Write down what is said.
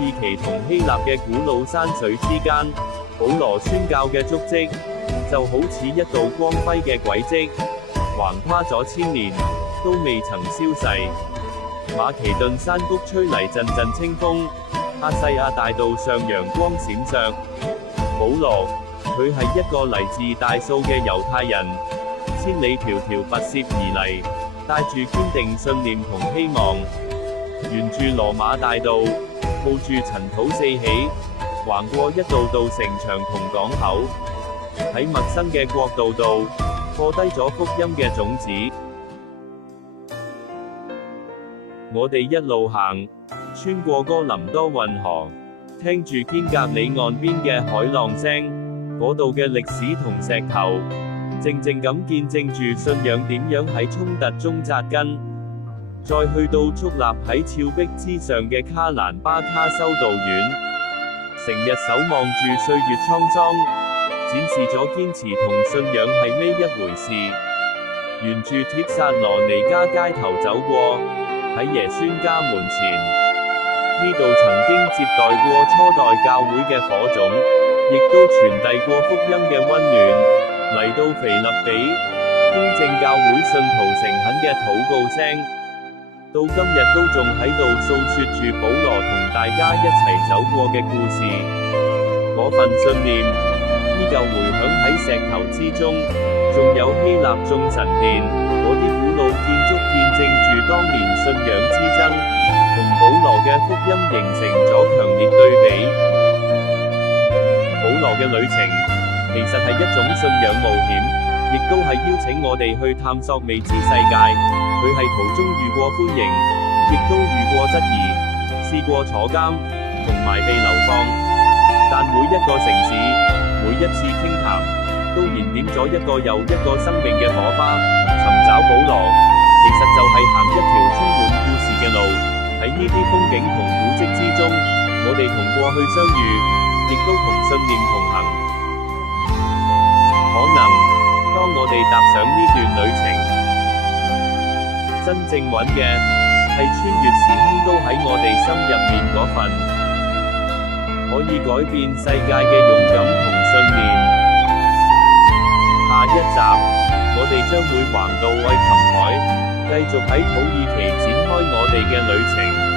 耳其同希臘嘅古老山水之間，保羅宣教嘅足跡，就好似一道光輝嘅軌跡，橫跨咗千年，都未曾消逝。馬其頓山谷吹嚟陣陣清風，亞細亞大道上陽光閃爍。保羅，佢係一個嚟自大數嘅猶太人，千里迢迢跋涉而嚟，帶住堅定信念同希望，沿住羅馬大道，冒住塵土四起，橫過一道道城牆同港口，喺陌生嘅國度度，播低咗福音嘅種子。我哋一路行，穿過哥林多運河，聽住堅格里岸邊嘅海浪聲，嗰度嘅歷史同石頭，靜靜咁見證住信仰點樣喺衝突中扎根。再去到矗立喺峭壁之上嘅卡蘭巴卡修道院，成日守望住歲月滄桑，展示咗堅持同信仰係咩一回事。沿住帖撒羅尼加街頭走過，喺耶孫家門前，呢度曾經接待過初代教會嘅火種，亦都傳遞過福音嘅溫暖。嚟到腓立比，公正教會信徒誠懇嘅禱告聲，到今日都仲喺度訴說住保羅同大家一齊走過嘅故事。嗰份信念依舊回響喺石頭之中，仲有希臘眾神殿嗰啲古老建築見證住當年信仰之爭，同保羅嘅福音形成咗強烈對比。保羅嘅旅程其實係一種信仰冒險，亦都係邀請我哋去探索未知世界。佢係途中遇過歡迎，亦都遇過質疑，試過坐監，同埋被流放。但每一個城市，每一次傾談，都燃點咗一個又一個生命嘅火花。尋找保羅，其實就係行一條充滿故事嘅路。喺呢啲風景同古蹟之中，我哋同過去相遇，亦都同信念同行。可能，當我哋踏上呢段旅程，真正揾嘅，係穿越時空都喺我哋心入面嗰份，可以改變世界嘅勇敢同信念。下一集，我哋將會橫渡愛琴海，繼續喺土耳其展開我哋嘅旅程。